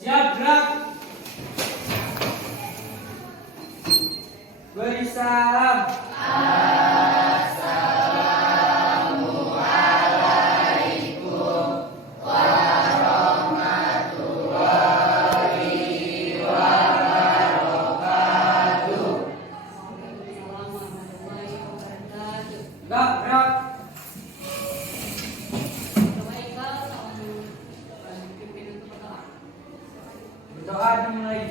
Siap gerak. Beri salam. Gerak. Berdoa dimulai.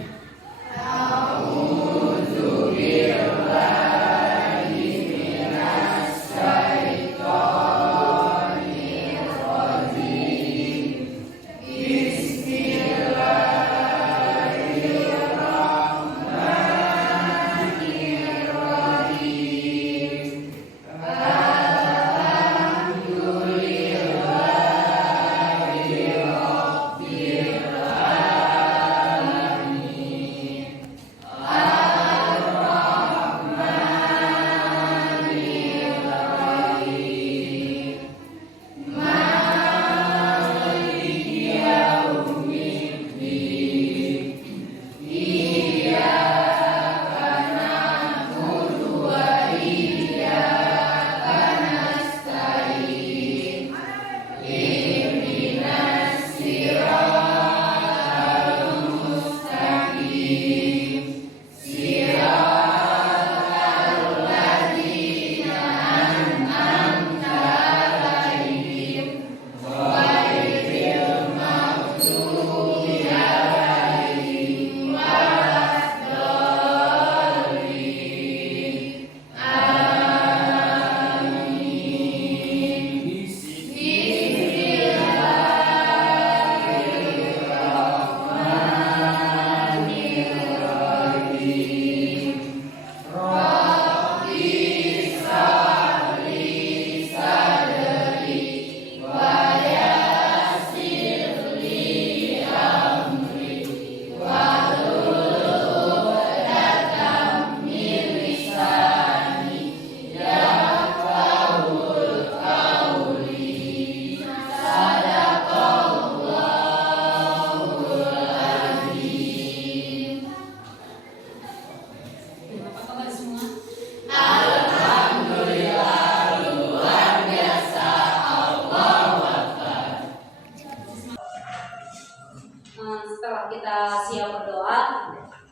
Setelah kita siap berdoa,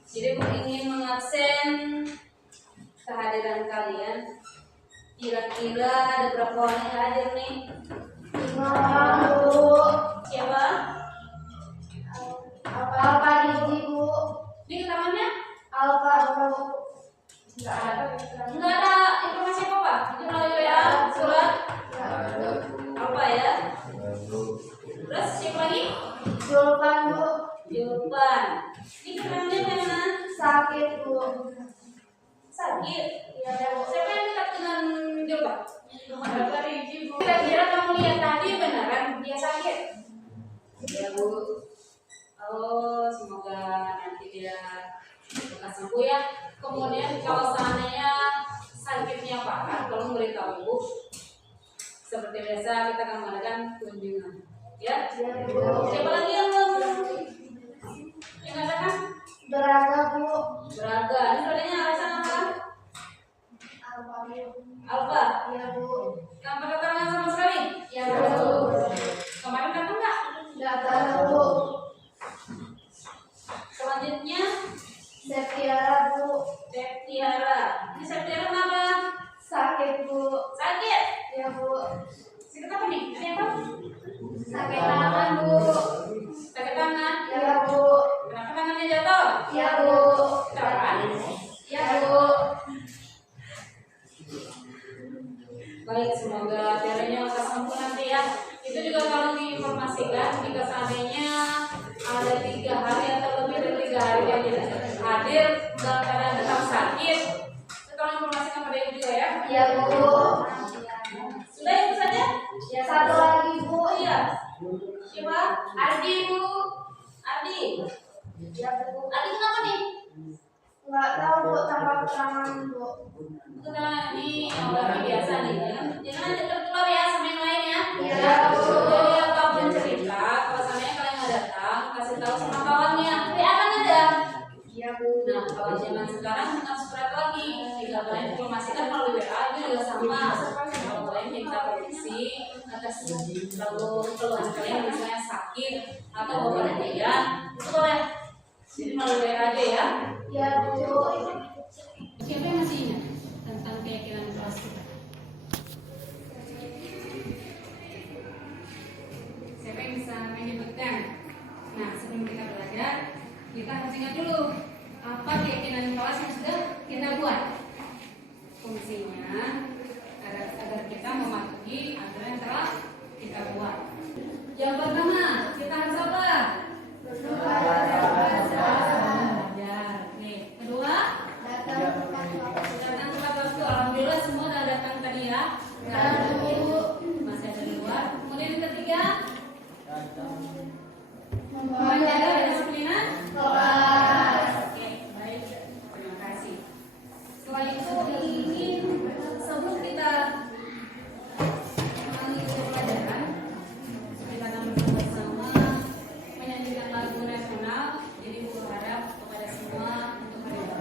jadi ingin mengabsen kehadiran kalian. Kira-kira ada berapa orang yang hadir nih? 5 Bu. Siapa? Alfa Diji Bu. Ini keterangannya? Alfa Bu. Enggak ada informasi apa-apa? Itu melalui WA, surat, apa ya? Terus siapa lagi? Julpan Bu. Julpan. Ini keterangannya mana? Sakit Bu. Sakit. Ya, siapa yang dekat dengan Julpan? Kira-kira kamu lihat tadi beneran dia sakit? Ya Bu. Oh, semoga nanti dia lekas sembuh ya. Kemudian kalau seandainya sakitnya parah, tolong beritahu Bu. Seperti biasa kita akan mengadakan kunjungan. Ya. Siapa lagi yang katakan? Beraga Bu. Braga. Ini saudarinya alasan apa? Alfa Bu. Alfa. Ya Bu. Tanpa keterangan sama sekali? Ya Bu. Kemarin datang nggak? Datang Bu. Selanjutnya Septiara Bu. Septiara. Ini Septiara kenapa? Sakit Bu. Sakit. Ya Bu. Sakit apa nih? Ada yang tahu? Sakit tangan Bu. Sakit tangan. Ya Bu. Kenapa tangannya jatuh? Ya Bu. Tangan. Ya Bu. Baik, semoga tiaranya lekas sembuh nanti ya. Itu juga kalau diinformasikan jika seandainya ada 3 hari atau lebih dari 3 hari yang tidak hadir dalam keadaan tetap sakit, tolong informasikan pada ibu juga ya. Ya Bu. Sudah itu saja? Ya satu lagi Bu. Oh iya. Siapa? Ardi Bu. Ardi. Ya Bu. Ardi kenapa nih? Nggak Nggak tahu Bu, tanpa keterangan Bu. Itu kan ini yang lagi biasa nih. Jangan nanti tertular ya sama yang lain ya. Iya, Bu. Jadi apapun cerita, kalau seandainya kalian nggak datang, kasih tahu sama kawannya. WA kan ada. Iya Bu. Nah, kalau zaman sekarang harus berat lagi. Jika kalian informasikan melalui WA itu juga sama. Kalau kalian minta prediksi atas keluhan kalian misalnya sakit atau beban biaya, itu boleh. Jadi melalui WA aja ya. Iya Bu. Siapa yang masih ingat tentang keyakinan kelas kita? Siapa yang bisa menyebutkan? Nah, sebelum kita belajar, kita harus ingat dulu apa keyakinan kelas yang sudah kita buat. Fungsinya agar kita mematuhi aturan yang telah kita buat. Yang pertama, kita harus apa? Belajar. Oke. Kedua, datang tepat waktu. Alhamdulillah semua sudah datang tadi ya. Masih ada di luar. Kemudian yang ketiga, menjaga kedisiplinan kelas. Oke, baik. Terima kasih. Setelah itu ingin sebelum kita mengikuti pelajaran, kita akan bersama-sama menyanyikan lagu nasional. Jadi Bu harap kepada semua untuk hadir.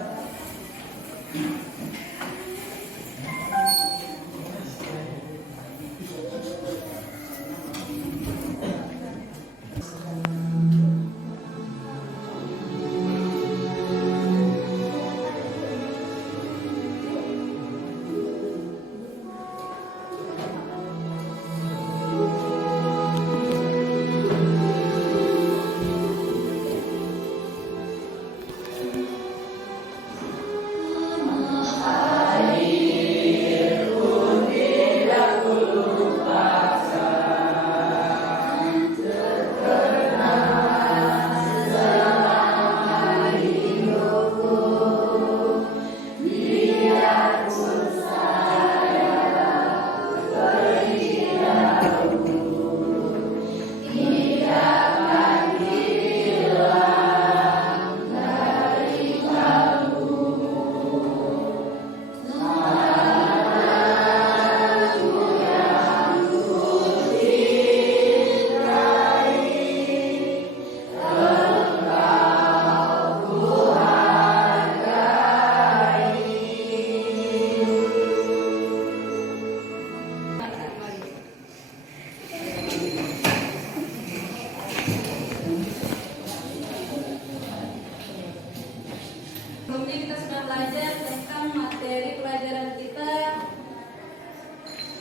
Sebelumnya kita sudah belajar tentang materi pelajaran kita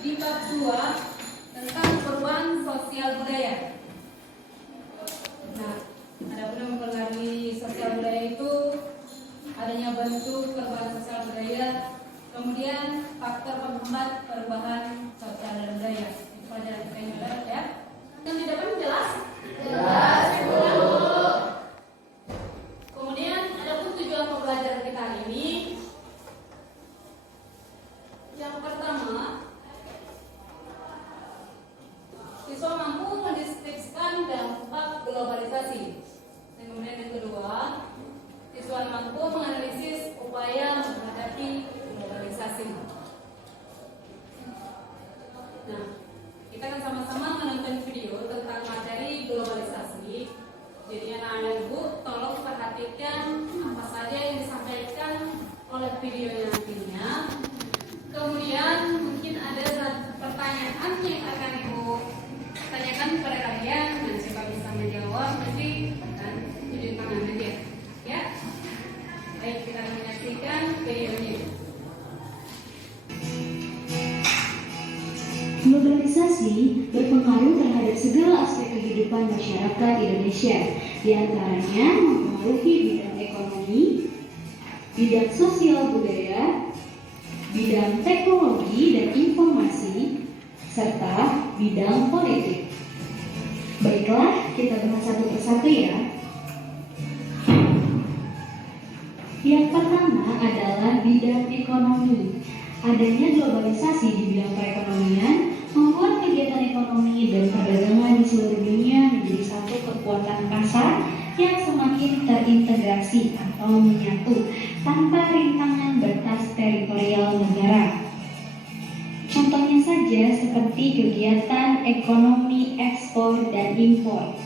di bab 2 tentang perubahan sosial budaya. Nah, adapun yang mempengaruhi sosial budaya itu adanya bentuk perubahan sosial budaya, kemudian faktor penghambat perubahan sosial dan budaya. Itu pelajaran kita yang berat ya. Yang di depan jelas? Jelas, Bu. Kemudian adapun tujuan pembelajaran kita hari ini, yang pertama, siswa mampu mendeskripsikan dampak globalisasi. Dan kemudian yang kedua, siswa mampu menganalisis upaya menghadapi globalisasi. Nah, kita akan sama-sama menonton video tentang materi globalisasi. Jadi anak-anak ibu tolong perhatikan apa saja yang disampaikan oleh video nantinya. Kemudian mungkin ada satu pertanyaan yang akan ibu tanyakan kepada kalian, dan siapa bisa menjawab nanti akan tunjuk tangan aja. Ya, baik, kita akan menyaksikan videonya. Globalisasi berpengaruh terhadap segala aspek kehidupan masyarakat Indonesia, di antaranya mempengaruhi bidang ekonomi, bidang sosial budaya, bidang teknologi dan informasi, serta bidang politik. Baiklah, kita bahas satu persatu ya. Yang pertama adalah bidang ekonomi. Adanya globalisasi di bidang perekonomian membuat kegiatan ekonomi dan perdagangan di seluruh dunia menjadi satu kekuatan pasar yang semakin terintegrasi atau menyatu tanpa rintangan batas teritorial negara. Contohnya saja seperti kegiatan ekonomi ekspor dan impor.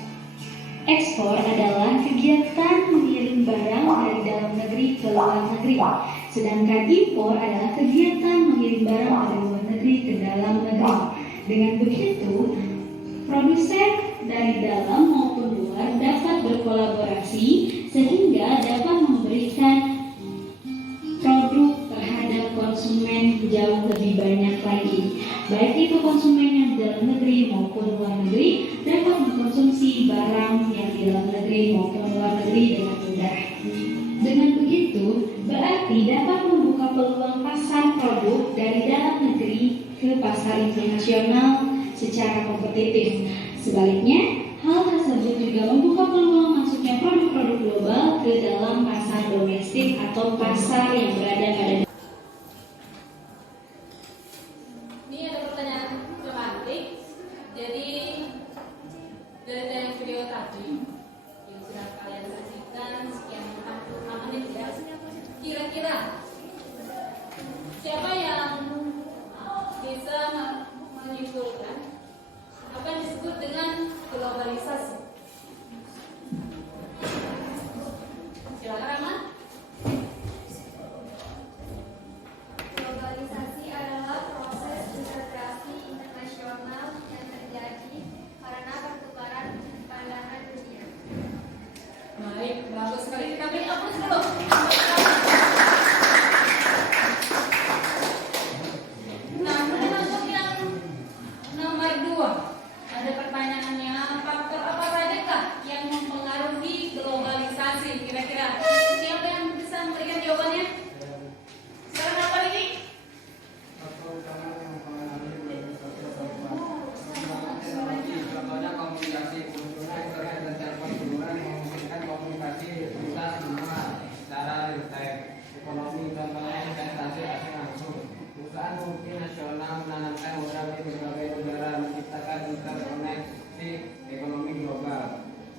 Ekspor adalah kegiatan mengirim barang dari dalam negeri ke luar negeri, sedangkan impor adalah kegiatan mengirim barang dari luar negeri ke dalam negeri. Dengan begitu, produsen dari dalam maupun luar dapat berkolaborasi sehingga dapat memberikan produk terhadap konsumen jauh lebih banyak lagi. Baik itu konsumen yang di dalam negeri maupun luar negeri dapat mengkonsumsi barang yang di dalam negeri maupun luar negeri dengan mudah. Dengan begitu, berarti dapat membuka peluang pasar produk dari dalam negeri ke pasar internasional secara kompetitif. Sebaliknya, hal tersebut juga membuka peluang masuknya produk-produk global ke dalam pasar domestik atau pasar yang berada pada. Ini ada pertanyaan tematik. Jadi dari tayang video tadi yang sudah kalian saksikan sekian 45 menit ya. Kira-kira siapa yang bisa menyimpulkan apa yang disebut dengan globalisasi? Silakan Rahma. Globalisasi adalah proses integrasi internasional yang terjadi karena pertukaran pandangan dunia. Baik, bagus sekali. Kita beri aplaus dulu. Nah, kemudian untuk yang nomor 2, ada pertanyaannya, faktor apa sajakah yang mempengaruhi globalisasi? Kira-kira siapa yang bisa memberikan jawabannya? Sekarang apa ini? Contohnya komunikasi, kemunculan internet dan telepon hiburan memungkinkan komunikasi bisa semua secara real time. Ekonomi contohnya investasi asing langsung. Perusahaan multinasional menanamkan modal di berbagai negara, menciptakan interkoneksi ekonomi global.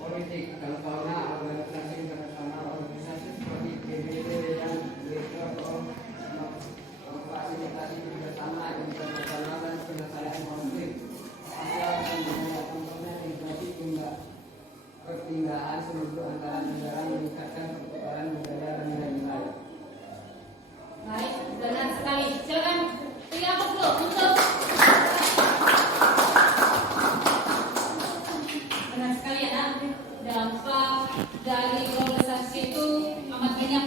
Politik contohnya organisasi internasional, organisasi seperti PBB yang memfasilitasi kerjasama internasional dan penyelesaian konflik. Contohnya integrasi perpindahan seluruh antara negara meningkatkan pertukaran budaya dan nilai-nilai. Baik, benar sekali. Silakan beri aplaus dulu untuk. Benar sekali ya, dampak dari globalisasi itu amat banyak.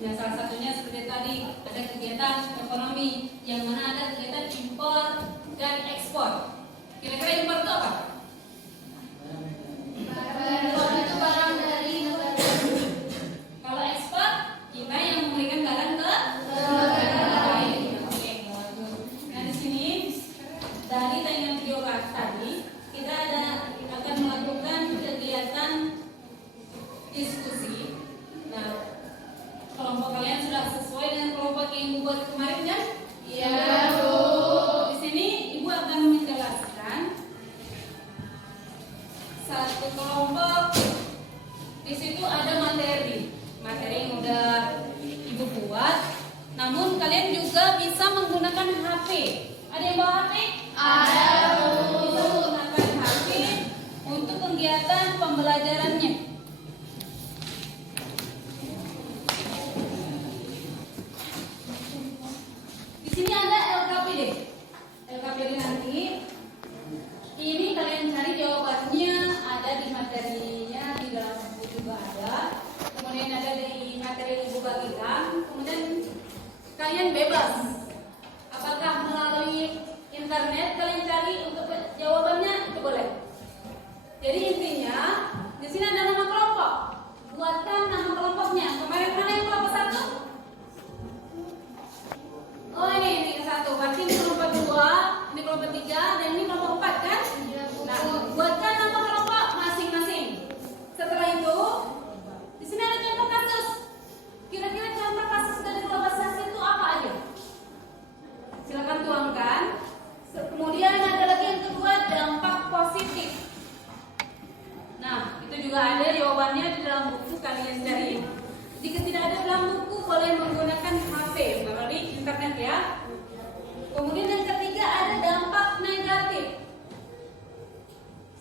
Ya, salah satunya seperti tadi ada kegiatan ekonomi yang mana ada kegiatan impor dan ekspor. Kira-kira impor itu apa? Impor itu barang dari negara. Kalau ekspor, kita yang memberikan barang ke negara lain. Oke, bagus. Nah di sini dari tayangan video tadi kita akan melakukan kegiatan diskusi. Nah, kelompok kalian sudah sesuai dengan kelompok yang ibu buat kemarin kan? Iya, Bu. Di sini ibu akan menjelaskan satu kelompok. Di situ ada materi yang udah ibu buat. Namun kalian juga bisa menggunakan HP. Ada yang bawa HP? Ada, Bu. Bisa menggunakan HP untuk kegiatan pembelajarannya. Di sini ada LKPD. LKPD nanti ini kalian cari jawabannya, ada di materinya, di dalam buku juga ada. Kemudian ada di materi yang ibu bagikan. Kemudian kalian bebas. Apakah melalui internet kalian cari untuk jawabannya, itu boleh. Jadi intinya di sini ada nama kelompok. Buatkan nama kelompoknya. Kemarin mana yang kelompok 1? Oh ini yang 1. Berarti ini kelompok 2, ini kelompok 3, dan ini kelompok 4 kan? Nah, buatkan nama kelompok masing-masing. Setelah itu, di sini ada contoh kasus. Kira-kira contoh kasus dari globalisasi itu apa aja? Silakan tuangkan. Kemudian ada lagi yang kedua, dampak positif. juga ada jawabannya di dalam buku, kalian cari. Jika tidak ada dalam buku, boleh menggunakan HP melalui internet ya. Kemudian yang ketiga ada dampak negatif.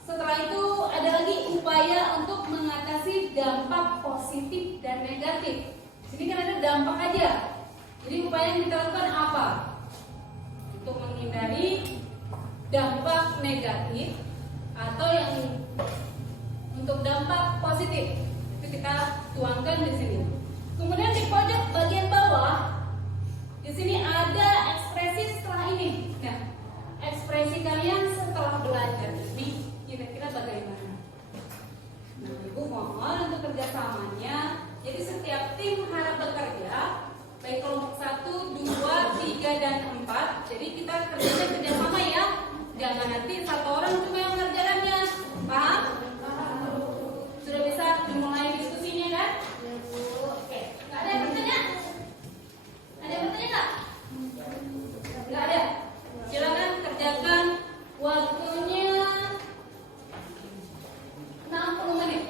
Setelah itu ada lagi upaya untuk mengatasi dampak positif dan negatif. Sini kan ada dampak aja. Jadi upaya yang kita lakukan apa? Untuk menghindari dampak negatif atau yang untuk dampak positif. Itu kita tuangkan di sini. Kemudian di pojok bagian bawah di sini ada ekspresi setelah ini. Nah, ekspresi kalian setelah belajar ini kira-kira bagaimana? Nah, Ibu mohon untuk kerjasamanya. Jadi setiap tim harap bekerja, baik kelompok 1, 2, 3, dan 4. Jadi kita kerjasama ya. Jangan nanti satu orang cuma yang mengerjakannya. Paham? Sudah bisa dimulai diskusinya kan? Oke. Nggak ada yang bertanya? Ada yang bertanya nggak? Nggak ada. Silakan kerjakan, waktunya 60 menit.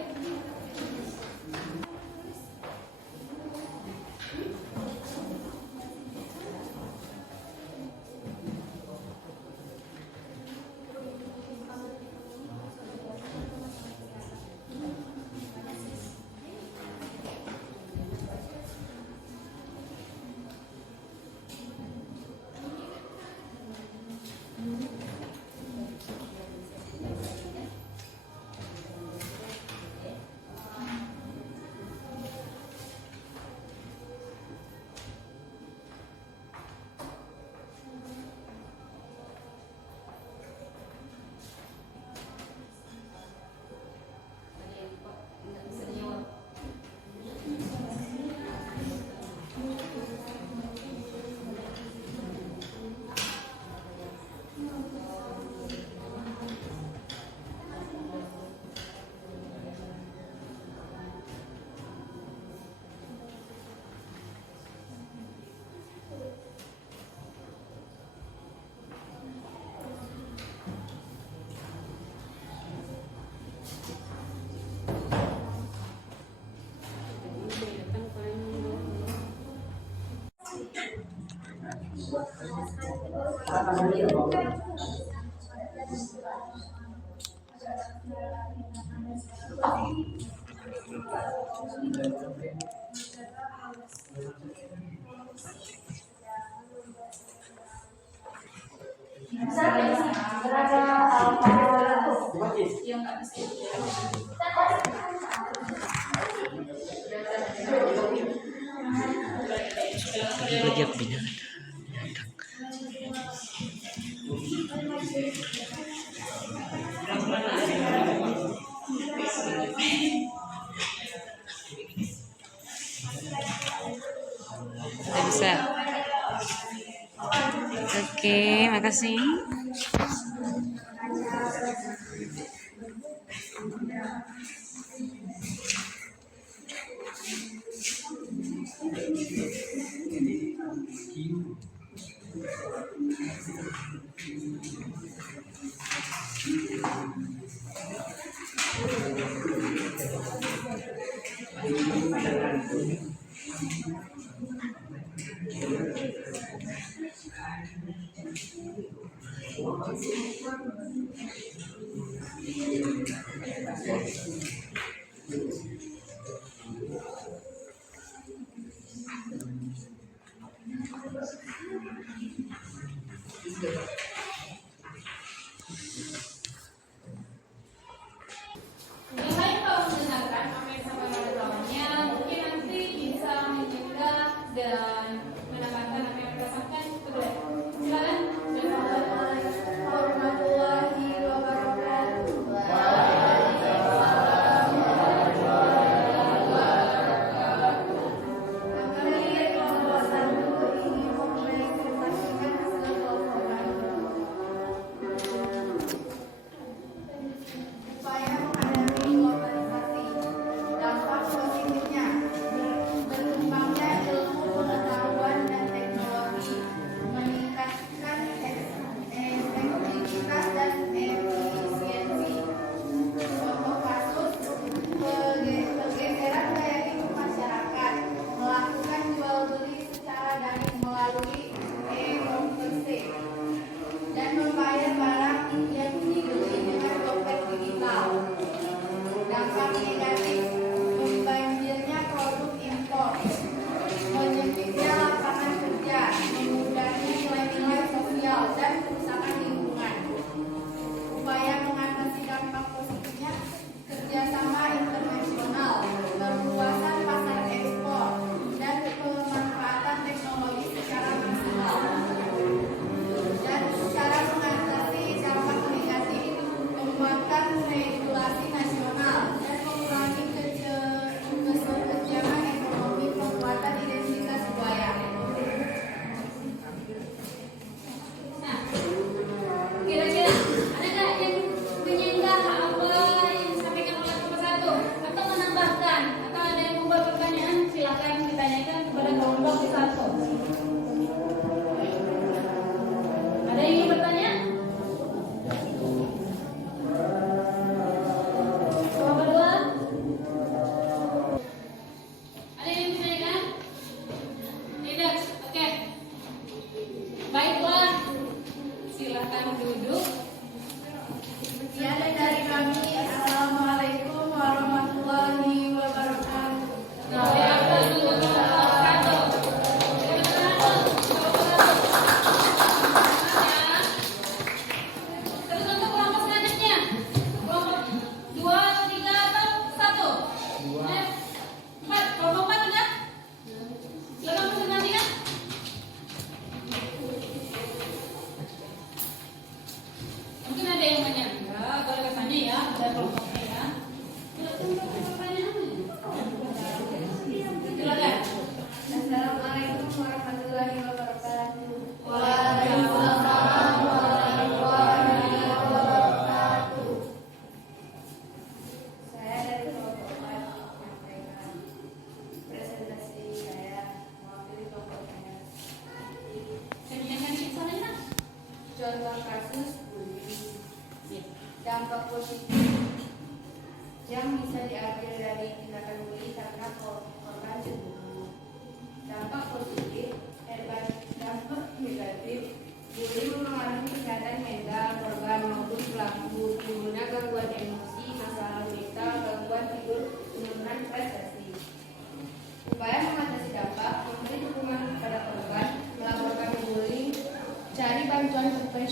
Sudah bisa. Oke, makasih. Yang lain kalau mendengarkan apa yang sampai pada bawahnya, mungkin nanti bisa mencegah dan mendapatkan apa yang kita sampaikan. Boleh. Silakan. Assalamualaikum warahmatullahi wabarakatuh.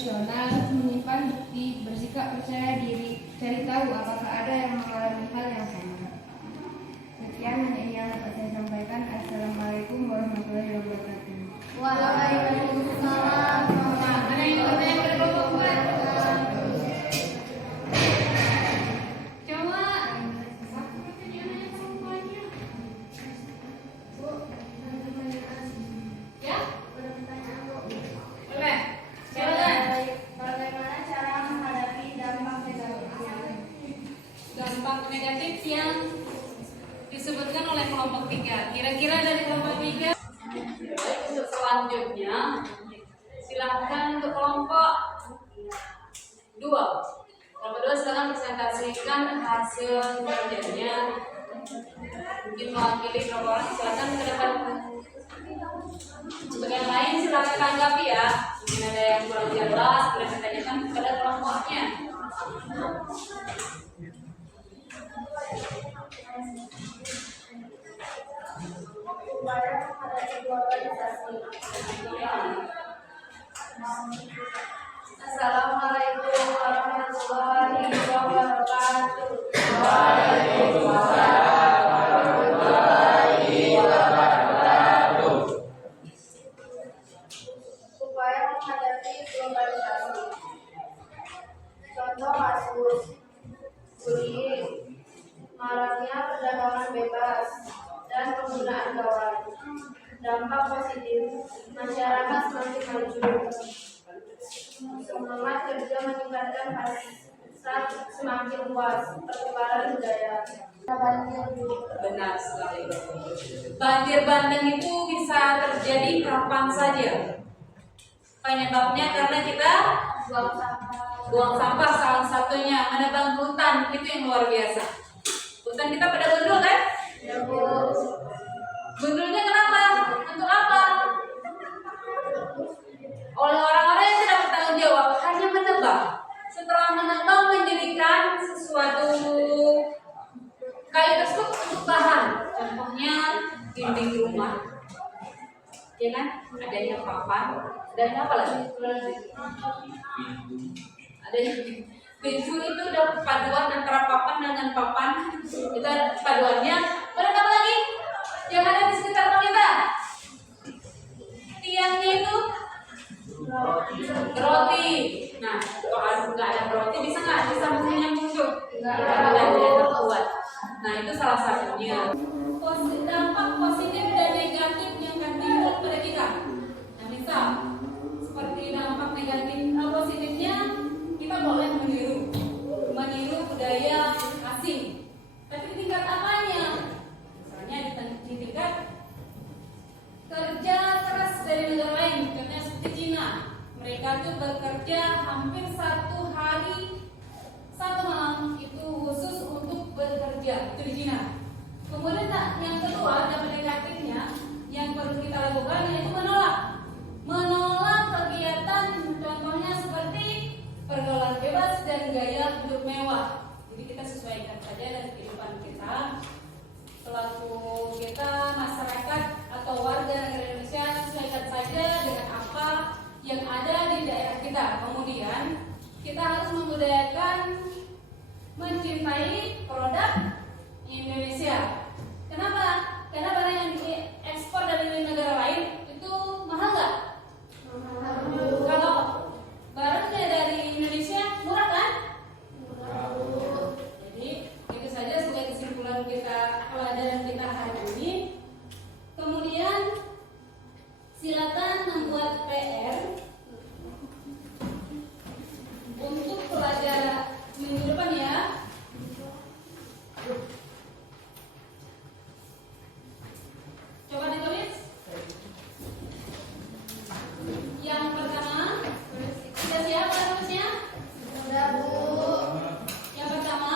internasional, menyimpan bukti, bersikap percaya diri, cari tahu apakah ada yang mengalami hal yang sama. Sekian yang dapat saya sampaikan. Assalamualaikum warahmatullahi wabarakatuh. Waalaikumsalam. Ada yang bertanya pada Bapak Buat? Coba. Ya? Boleh. Silakan. Bagaimana cara menghadapi dampak negatifnya? Dampak negatif yang disebutkan oleh kelompok 3. Kira-kira dari kelompok 3. Baik, untuk selanjutnya silahkan untuk kelompok 2. Kelompok 2 silahkan presentasikan hasil kerjanya. Mungkin mewakili berapa orang, silahkan ke depan. Untuk yang lain silahkan tanggapi ya. Mungkin ada yang kurang jelas, boleh ditanyakan kepada kelompoknya. Assalamualaikum warahmatullahi wabarakatuh. Upaya menghadapi globalisasi. Contoh kasus bullying, maraknya perdagangan bebas, dan penggunaan gawai. Dampak positif, masyarakat semakin maju. Semangat kerja meningkatkan hasrat semakin luas, pertukaran budaya. Benar sekali. Banjir bandang itu bisa terjadi kapan saja. Penyebabnya karena kita buang sampah salah satunya, menebang hutan itu yang luar biasa. Hutan kita pada gundul kan? Gundulnya kenapa? Untuk apa? Oleh orang-orang yang tidak bertanggung jawab, hanya menebang. Setelah menebang menjadikan sesuatu kayu tersebut untuk bahan. Contohnya dinding rumah. Ya kan? Adanya papan. Dan apa lagi? Ada pintu itu udah paduan antara papan dengan papan. Itu ada paduannya. Ada apa lagi? Yang ada di sekitar rumah kita. Tiangnya itu roti. Nah, kalau nggak ada roti bisa nggak disambungnya muncul? Nggak ada yang terbuat. Nah, itu salah satunya. Dampak positif dan negatif yang akan timbul pada kita. Nah, misal seperti dampak negatif positifnya, kita boleh meniru budaya asing. Tapi di tingkat apanya? Misalnya di tingkat kerja keras dari negara lain, contohnya seperti Cina. Mereka tuh bekerja hampir 1 hari 1 malam itu khusus untuk bekerja, itu di Cina. Kemudian yang kedua, dampak negatifnya yang perlu kita lakukan yaitu menolak kegiatan, contohnya seperti pergaulan bebas dan gaya hidup mewah. Jadi kita sesuaikan saja dengan kehidupan kita selaku kita masyarakat atau warga negara Indonesia, sesuaikan saja dengan apa yang ada di daerah kita. Kemudian kita harus membudayakan mencintai produk Indonesia. Kenapa? Karena barang yang diekspor dari negara lain itu mahal nggak? Kalau barangnya dari Indonesia murah kan? Jadi itu saja sebagai kesimpulan kita pelajaran kita hari ini. Kemudian silakan membuat PR untuk pelajaran minggu depan ya. Coba ditulis. Yang pertama, sudah siap tulisnya? Sudah, Bu. Yang pertama,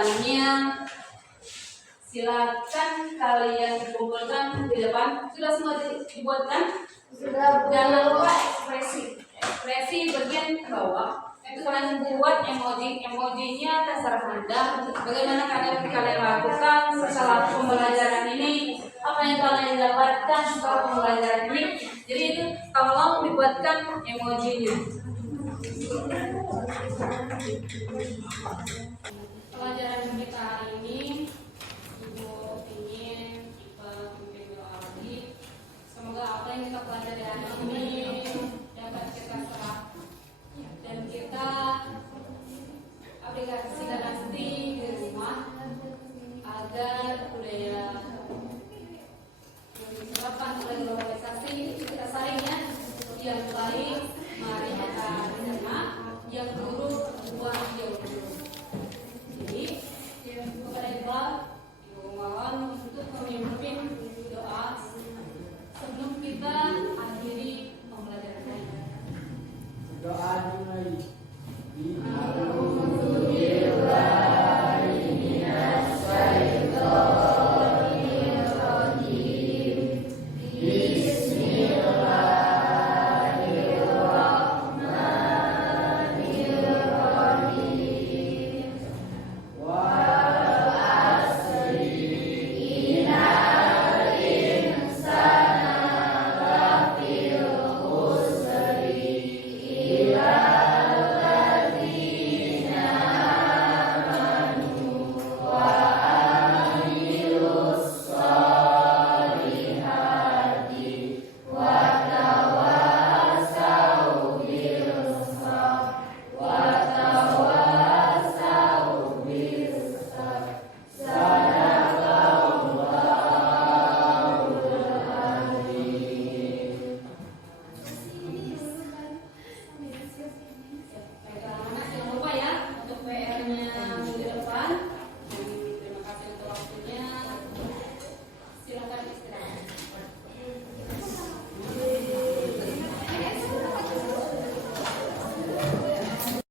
pelajarannya silakan kalian kumpulkan di depan. Sudah semua dibuatkan? Sudah. Jangan lupa ekspresi bagian bawah. Itu kalian buat emojinya terserah Anda. Bagaimana kalian lakukan setelah pembelajaran ini? Apa yang kalian dapatkan setelah pembelajaran ini? Jadi itu tolong dibuatkan emojinya. Pelajaran kita hari ini, Ibu ingin kita mungkin doa lagi. Semoga apa yang kita pelajari hari ini dapat kita serap dan kita aplikasikan nanti di rumah agar budaya